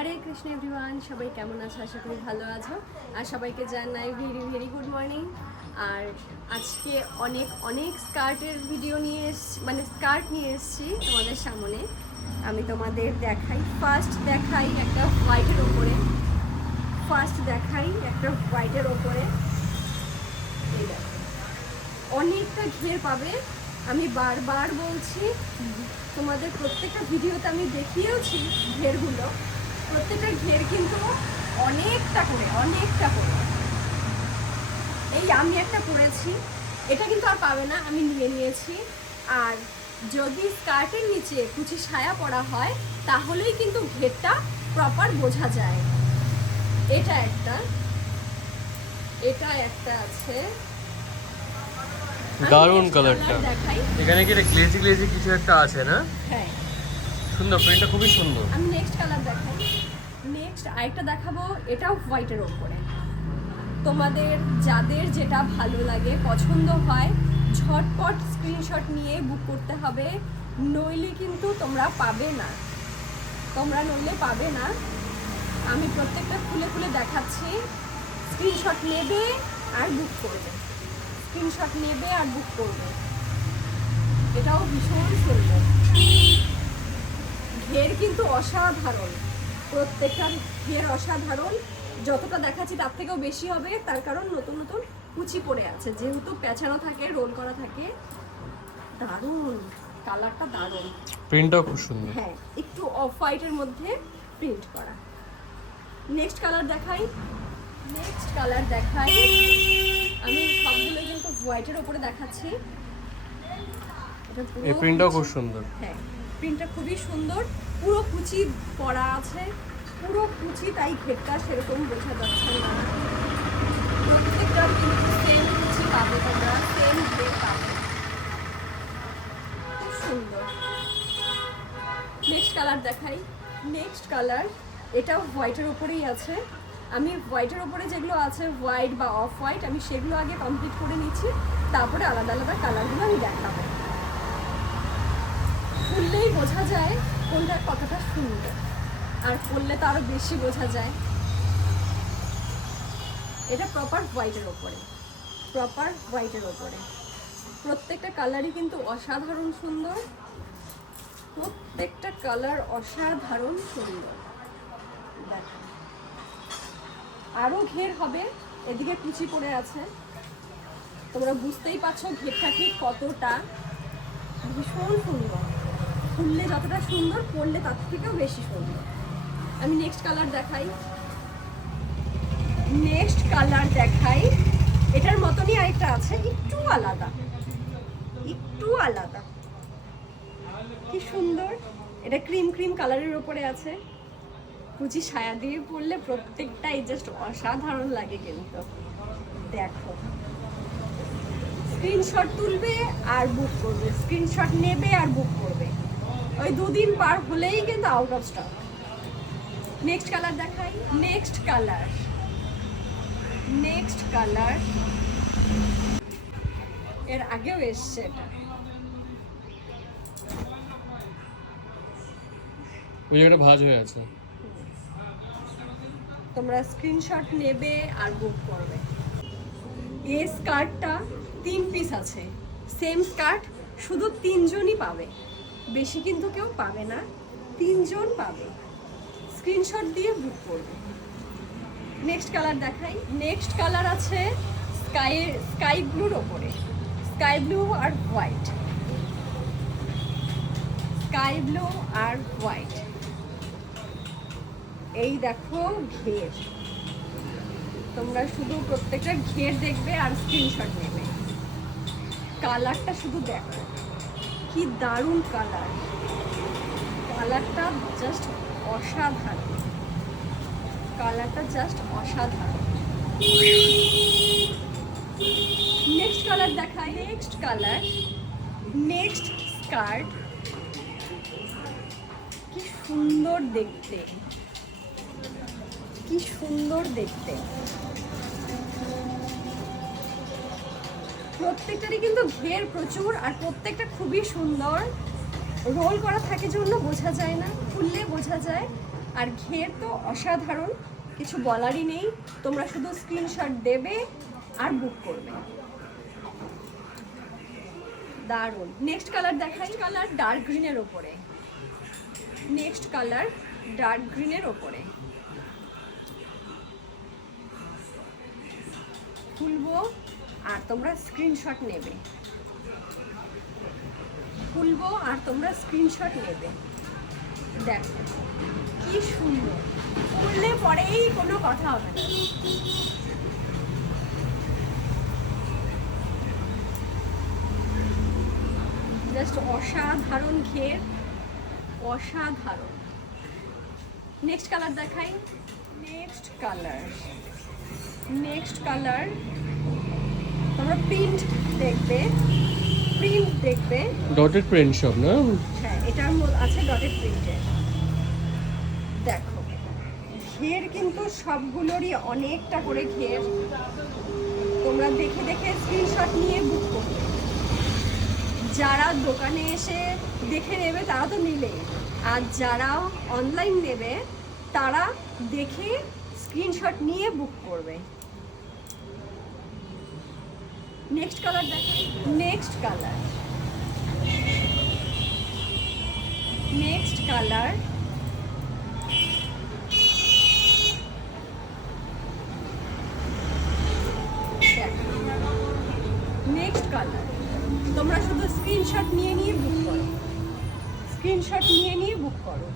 হরে Krishna everyone, সবাই কেমন আছো? আশা করি ভালো আছো। আর সবাইকে জানাই ভেরি ভেরি গুড মর্নিং। আর আজকে অনেক অনেক স্কার্টের ভিডিও নিয়ে স্কার্ট নিয়ে এসেছি তোমাদের সামনে। আমি তোমাদের দেখাই, ফার্স্ট দেখাই একটা হোয়াইটের ওপরে এই দেখো, অনেকটা ঘের পাবে। আমি বারবার বলছি, তোমাদের প্রত্যেকটা ভিডিওতে আমি দেখিয়েওছি ঘেরগুলো। প্রত্যেকটা ঘের কিন্তু অনেকটা করে এই আমি একটা পরেছি, এটা কিন্তু আর পাবে না, আমি নিয়ে নিয়েছি। আর যদি স্কার্টের নিচে কুচি সায়া পরা হয় তাহলেই কিন্তু ঘেরটা প্রপার বোঝা যায়। এটা একটা আছে, দারুন কালারটা। দেখাই, এখানে কি গ্লেজি গ্লেজি কিছু একটা আছে না? হ্যাঁ সুন্দর, প্রিন্টটা খুবই সুন্দর। আমি নেক্সট কালার দেখাই। নেক্সট আরেকটা দেখাবো, এটাও হোয়াইটের ওপরে। তোমাদের যাদের যেটা ভালো লাগে, পছন্দ হয়, ঝটপট স্ক্রিনশট নিয়ে বুক করতে হবে, নইলে কিন্তু তোমরা পাবে না। আমি প্রত্যেকটা খুলে খুলে দেখাচ্ছি। স্ক্রিনশট নেবে আর বুক করবে। এটাও ভীষণ সুন্দর, ঘের কিন্তু অসাধারণ, প্রত্যেকটা ঘের অসাধারণ। যতটা দেখাচ্ছি তার থেকেও বেশি হবে, তার কারণ নতুন নতুন কুচি পড়ে আছে, যেহেতু পেঁচানো থাকে, রোল করা থাকে। দারুণ কালারটা, দারুণ, প্রিন্টটাও খুব সুন্দর। হ্যাঁ, একটু অফ হোয়াইটের মধ্যে প্রিন্ট করা। নেক্সট কালার দেখাই। আমি সবগুলো কিন্তু হোয়াইটের উপরে দেখাচ্ছি। এই প্রিন্টটাও খুব সুন্দর। হ্যাঁ, প্রিন্টটা খুবই সুন্দর, পুরো কুচি পরা আছে, তাই ঘেরটা সেরকম বোঝা যাচ্ছে না। প্রত্যেকটা কিন্তু সেম কুচি পাবে, তোমরা সেম ঘের পাবে, খুব সুন্দর। নেক্সট কালার দেখাই। এটাও হোয়াইটের উপরেই আছে। আমি হোয়াইটের উপরে যেগুলো আছে, হোয়াইট বা অফ হোয়াইট, আমি সেগুলো আগে কমপ্লিট করে নিচ্ছি, তারপরে আলাদা আলাদা কালারগুলো আমি দেখাবো। খুললেই বোঝা যায় কোনটা কতটা সুন্দর, আর পরলে তো আরো বেশি বোঝা যায়। এটা প্রপার হোয়াইটের ওপরে। প্রত্যেকটা কালারই কিন্তু অসাধারণ সুন্দর, দেখো আরো ঘের হবে, এদিকে কুচি পড়ে আছে, তোমরা বুঝতেই পারছো ঘেরটা ঠিক কতটা। ভীষণ সুন্দর, খুললে যতটা সুন্দর, পরলে তার থেকেও বেশি সুন্দর। আমি নেক্সট কালার দেখাই। এটার মতনই আরেকটা আছে, একটু আলাদা, কি সুন্দর। এটা ক্রিম কালারের উপরে আছে, কুচি সায়া দিয়ে পরলে প্রত্যেকটাই জাস্ট অসাধারণ লাগে। কিন্তু দেখো, স্ক্রিনশট তুলবে আর বুক করবে, স্ক্রিনশট নেবে আর বুক করবে, ওই দুদিন পার হলেই কিন্তু out of stock. Next colour দেখাই। নেক্সট কালার এর আগেও এসছে, এটা ওই জায়গাটা ভাঁজ হয়ে আছে। তোমরা স্ক্রিনশট নেবে আর বুক করবে। এই স্কার্টটা 3 পিস আছে, সেম স্কার্ট, শুধু 3 জনই পাবে, বেশি কিন্তু কেউ পাবে না, 3 জন পাবে। স্ক্রিনশট দিয়ে বুক করবে। নেক্সট কালার দেখাই। নেক্সট কালার আছে স্কাই ব্লুর ওপরে, স্কাই ব্লু আর হোয়াইট। এই দেখো ঘের, তোমরা শুধু প্রত্যেকটা ঘের দেখবে আর স্ক্রিনশট নেবে। কালারটা শুধু দেখো, কি দারুণ কালারটা জাস্ট অসাধারণ। নেক্সট কালার দেখাই। নেক্সট স্কার্ট, কি সুন্দর দেখতে, প্রত্যেকটারই কিন্তু ঘের প্রচুর, আর প্রত্যেকটা খুবই সুন্দর। রোল করা থাকে জন্য বোঝা যায় না, খুললে বোঝা যায়। আর ঘের তো অসাধারণ, কিছু বলারই নেই। তোমরা শুধু স্ক্রিনশট দেবে আর বুক করবে। দারুণ। নেক্সট কালার দেখাই। কালার ডার্ক গ্রিনের ওপরে, নেক্সট কালার ডার্ক গ্রিনের ওপরে খুলবো আর তোমরা স্ক্রিনশট নেবে, খুলবো আর তোমরা স্ক্রিনশট নেবে। দেখো কি সুন্দর, খুললে পরেই কোনো কথা হবে না। জাস্ট অসাধারণ ঘের, অসাধারণ। নেক্সট কালার দেখাই। নেক্সট কালার, নেক্সট কালার তোমরা প্রিন্ট দেখবে, প্রিন্ট দেখবে। ডটেড প্রিন্ট সব না? হ্যাঁ, এটার মধ্যে আছে ডটেড প্রিন্টের। দেখো ঘের কিন্তু সবগুলোরই অনেকটা করে ঘের। তোমরা দেখে দেখে স্ক্রিনশট নিয়ে বুক করবে। যারা দোকানে এসে দেখে নেবে তারা তো নিলেই, আর যারা অনলাইন নেবে তারা দেখে স্ক্রিনশট নিয়ে বুক করবে। নেক্সট কালার দেখো। Next colour, next colour next colour. তোমরা শুধু স্ক্রিনশট নিয়ে বুক করো, স্ক্রিনশট নিয়ে বুক করো।